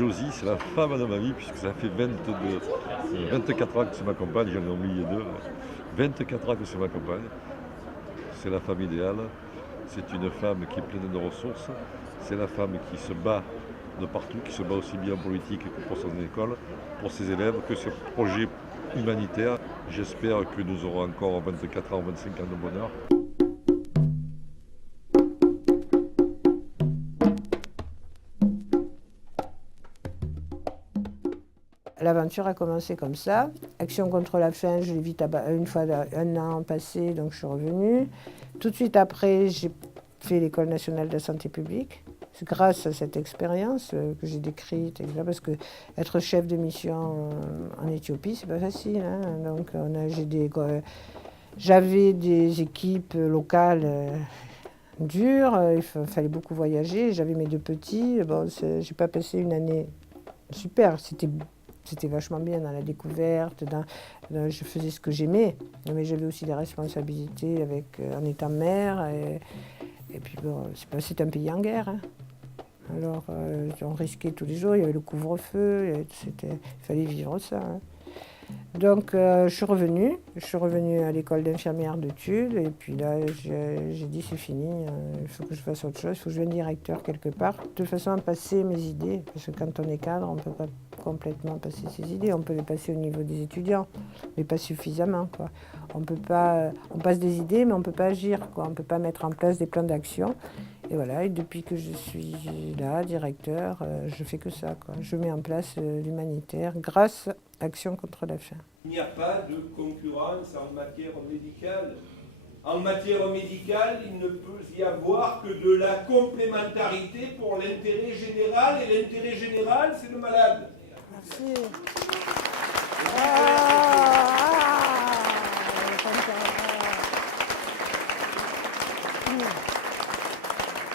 Josie, c'est la femme de ma vie, puisque ça fait 24 ans que c'est ma compagne, j'en ai oublié deux. 24 ans que c'est ma compagne. C'est la femme idéale. C'est une femme qui est pleine de ressources. C'est la femme qui se bat de partout, qui se bat aussi bien en politique que pour son école, pour ses élèves, que ce projet humanitaire. J'espère que nous aurons encore 24 ans, 25 ans de bonheur. L'aventure a commencé comme ça. Action contre la faim, je l'ai vite une fois un an passé, donc je suis revenue. Tout de suite après, j'ai fait l'École nationale de la santé publique. C'est grâce à cette expérience que j'ai décrite, etc., parce que être chef de mission en Éthiopie, c'est pas facile. Hein. Donc j'avais des équipes locales dures, il fallait beaucoup voyager. J'avais mes deux petits. Bon, j'ai pas passé une année super. C'était vachement bien dans la découverte, je faisais ce que j'aimais, mais j'avais aussi des responsabilités en étant mère. Et puis bon, c'est un pays en guerre. Hein. Alors on risquait tous les jours, il y avait le couvre-feu, il fallait vivre ça. Hein. Donc je suis revenue à l'école d'infirmière de Tulle, et puis là j'ai dit c'est fini, il faut que je fasse autre chose, il faut que je devienne directeur quelque part, de façon à passer mes idées, parce que quand on est cadre, on ne peut pas complètement passer ses idées, on peut les passer au niveau des étudiants, mais pas suffisamment, quoi. On passe des idées, mais on ne peut pas agir, quoi. On ne peut pas mettre en place des plans d'action. Et voilà, et depuis que je suis là, directeur, je fais que ça, quoi. Je mets en place l'humanitaire grâce à Action contre la faim. Il n'y a pas de concurrence en matière médicale. En matière médicale, il ne peut y avoir que de la complémentarité pour l'intérêt général, et l'intérêt général, c'est le malade. Merci.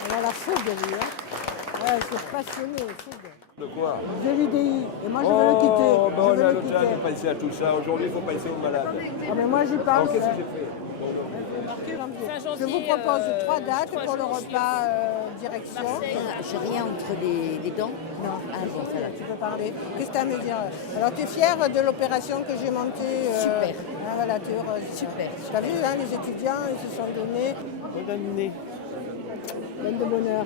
Elle a la fougue, lui, hein. Ouais, c'est passionné, fougue. De quoi? De l'UDI, et moi je veux le quitter. Bon, Je veux on a le le temps quitter. de penser à tout ça. Aujourd'hui, il faut penser aux malades. Ah, mais moi j'y pense. Alors, qu'est-ce que j'ai fait? Je vous propose 3 dates pour le repas direction. J'ai rien entre les dents. Non, Ah bon, ça va. tu peux parler. Qu'est-ce que tu as à me dire? Alors tu es fière de l'opération que j'ai montée? Super. Ah, voilà, tu es heureuse. Super. Tu as vu, hein, les étudiants, ils se sont donnés. Pleine de bonheur.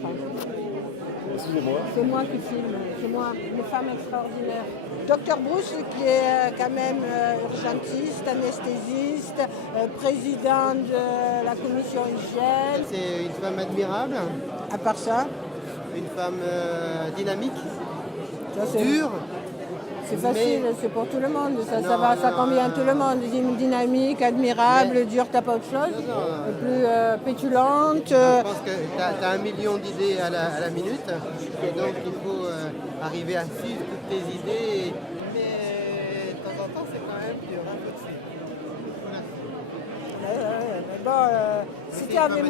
Excusez-moi. C'est moi qui filme, c'est moi, une femme extraordinaire. Docteur Bruce, qui est quand même urgentiste, anesthésiste, président de la commission hygiène. C'est une femme admirable, À part ça, une femme dynamique, ça, c'est dure. c'est facile, c'est pour tout le monde. Ça, Non, ça va, ça non, convient à tout le monde. Dynamique, admirable, dure, t'as pas autre chose. Non. Plus pétulante. Je pense que tu as 1 million d'idées à la minute, et donc il faut arriver à suivre toutes tes idées. Mais de temps en temps, c'est quand même dur. Mais bon, si tu es avec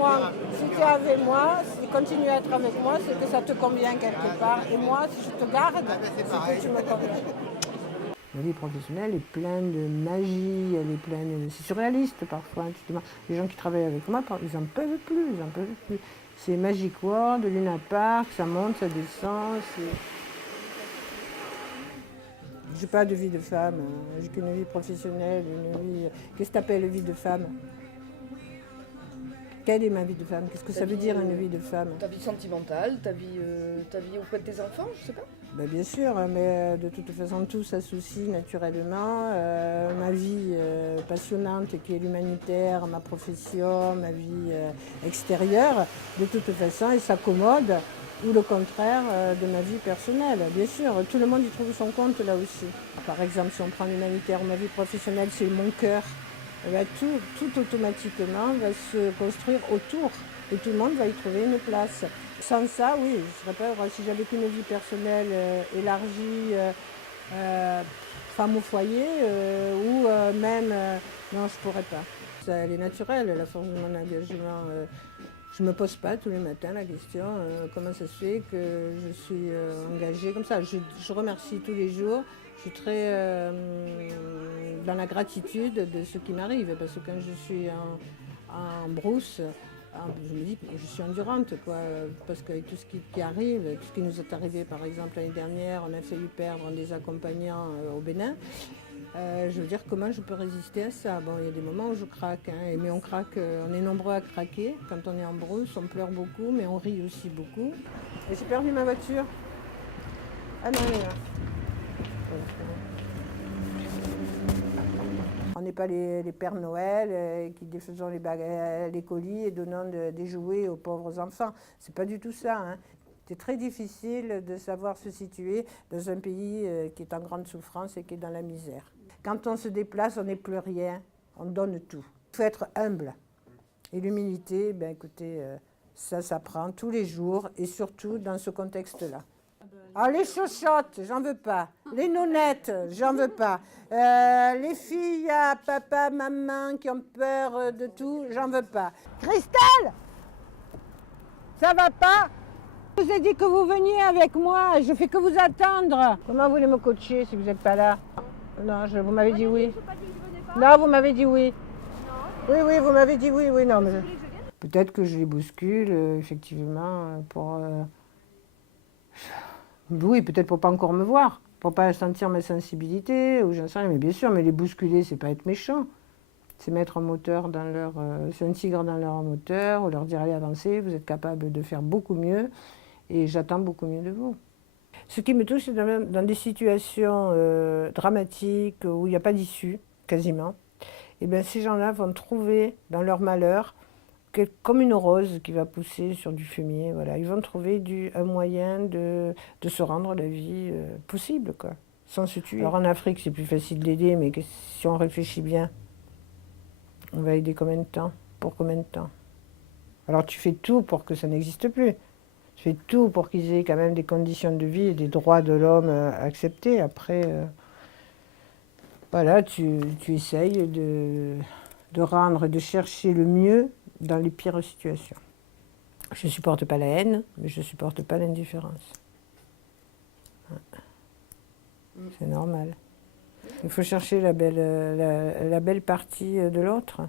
moi, si tu continues à être avec moi, c'est que ça te convient quelque part. Et moi, si je te garde, c'est c'est pareil. que tu me conviens. La vie professionnelle est pleine de magie, c'est surréaliste parfois. Les gens qui travaillent avec moi, ils n'en peuvent plus, C'est Magic World, Luna Park, ça monte, ça descend. J'ai pas de vie de femme, j'ai qu'une vie professionnelle, Qu'est-ce que tu appelles vie de femme? Quelle est ma vie de femme? Qu'est-ce que ça veut dire une vie de femme? Ta vie sentimentale, ta vie auprès de tes enfants, je sais pas. Ben bien sûr, mais de toute façon tout s'associe naturellement. Ma vie passionnante qui est l'humanitaire, ma profession, ma vie extérieure, de toute façon, elle s'accommode, ou le contraire de ma vie personnelle. Bien sûr, tout le monde y trouve son compte là aussi. Par exemple, si on prend l'humanitaire, ma vie professionnelle, c'est mon cœur. Eh bien, tout automatiquement va se construire autour et tout le monde va y trouver une place. Sans ça, oui, je ne serais pas heureuse. Si j'avais qu'une vie personnelle élargie, femme au foyer, ou même, non, je ne pourrais pas. Ça, elle est naturelle, la force de mon engagement. Je ne me pose pas tous les matins la question comment ça se fait que je suis engagée comme ça. Je remercie tous les jours. Je suis très dans la gratitude de ce qui m'arrive, parce que quand je suis en brousse, Je me dis que je suis endurante, quoi, parce qu'avec tout ce qui arrive, tout ce qui nous est arrivé, par exemple, l'année dernière, on a failli perdre des accompagnants au Bénin. Je veux dire, comment je peux résister à ça? Bon, il y a des moments où je craque, hein, mais on craque, on est nombreux à craquer. Quand on est en brousse, on pleure beaucoup, mais on rit aussi beaucoup. Et j'ai perdu ma voiture. Ah non, elle est là. On n'est pas les Pères Noël qui défaisons les colis et donnant des jouets aux pauvres enfants. C'est pas du tout ça, hein. C'est très difficile de savoir se situer dans un pays qui est en grande souffrance et qui est dans la misère. Quand on se déplace, on n'est plus rien, on donne tout. Il faut être humble. Et l'humilité, ben écoutez, ça s'apprend tous les jours et surtout dans ce contexte-là. Ah, les chochottes, j'en veux pas. Les nonnettes, j'en veux pas. Les filles à papa, maman qui ont peur de tout, j'en veux pas. Christelle, ça va pas? Je vous ai dit que vous veniez avec moi, je fais que vous attendre. Comment vous voulez me coacher si vous n'êtes pas là? Non, vous m'avez dit oui. Non, vous m'avez dit oui. Oui, oui, vous m'avez dit oui, oui, non. Mais... Peut-être que je les bouscule, effectivement, pour... Oui, peut-être pour pas encore me voir, pour pas sentir ma sensibilité, ou j'en sais rien, mais bien sûr, mais les bousculer, c'est pas être méchant. C'est mettre un moteur dans leur... c'est un tigre dans leur moteur, ou leur dire, allez, avancez, vous êtes capable de faire beaucoup mieux, et j'attends beaucoup mieux de vous. Ce qui me touche, c'est dans des situations dramatiques, où il n'y a pas d'issue, quasiment, et bien ces gens-là vont trouver, dans leur malheur, comme une rose qui va pousser sur du fumier. Voilà. Ils vont trouver un moyen de se rendre la vie possible, quoi, sans se tuer. Alors en Afrique, c'est plus facile d'aider, mais si on réfléchit bien, on va aider combien de temps? Pour combien de temps? Alors tu fais tout pour que ça n'existe plus. Tu fais tout pour qu'ils aient quand même des conditions de vie et des droits de l'homme acceptés. Après, voilà, tu essayes de rendre, de chercher le mieux dans les pires situations. Je ne supporte pas la haine, mais je ne supporte pas l'indifférence. C'est normal. Il faut chercher la belle partie de l'autre.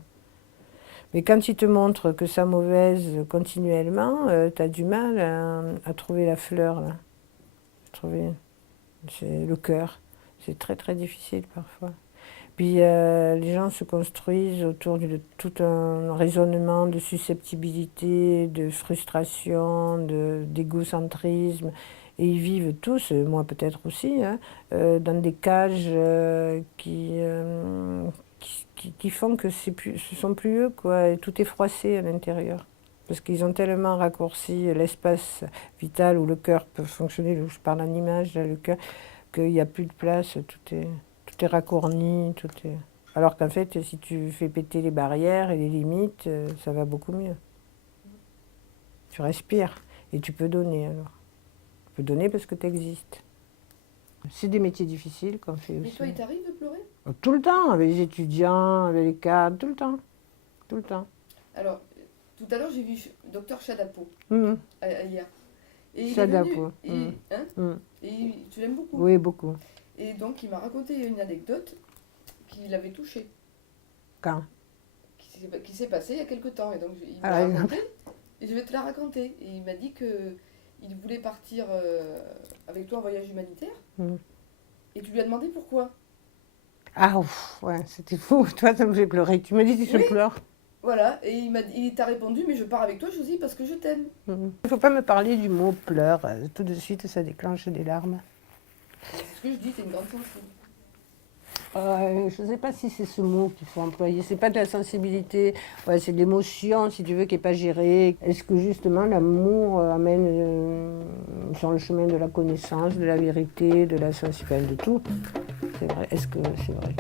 Mais quand il te montre que sa mauvaise continuellement, tu as du mal à trouver la fleur, là. C'est le cœur. C'est très très difficile parfois. Puis les gens se construisent autour de tout un raisonnement de susceptibilité, de frustration, d'égocentrisme. Et ils vivent tous, moi peut-être aussi, hein, dans des cages qui font que ce sont plus eux, quoi. Et tout est froissé à l'intérieur. Parce qu'ils ont tellement raccourci l'espace vital où le cœur peut fonctionner, où je parle en image, là, le cœur, qu'il n'y a plus de place, tout est racorni, tout est... Alors qu'en fait, si tu fais péter les barrières et les limites, ça va beaucoup mieux. Tu respires et tu peux donner alors. Tu peux donner parce que tu existes. C'est des métiers difficiles qu'on fait aussi. Mais toi, il t'arrive de pleurer? Tout le temps, avec les étudiants, avec les cadres, tout le temps. Tout le temps. Alors, tout à l'heure, j'ai vu docteur Chadapo, hier. Et Chadapo. Et tu l'aimes beaucoup? Oui, beaucoup. Et donc, il m'a raconté une anecdote qui l'avait touché. Quand? Qui s'est passée il y a quelque temps. Et donc, il m'a raconté, et je vais te la raconter. Et il m'a dit qu'il voulait partir avec toi en voyage humanitaire. Et tu lui as demandé pourquoi. Ah, ouf, ouais, c'était fou. Toi, ça me fait pleurer. Tu me dis que je pleure. Voilà, et il t'a répondu, mais je pars avec toi, Josie, parce que je t'aime. Il ne faut pas me parler du mot pleur. Tout de suite, ça déclenche des larmes. C'est ce que je dis, t'es une grande sensible. Je ne sais pas si c'est ce mot qu'il faut employer. C'est pas de la sensibilité, ouais, c'est de l'émotion, si tu veux, qui n'est pas gérée. Est-ce que justement l'amour amène sur le chemin de la connaissance, de la vérité, de la sensibilité, de tout? C'est vrai. Est-ce que c'est vrai?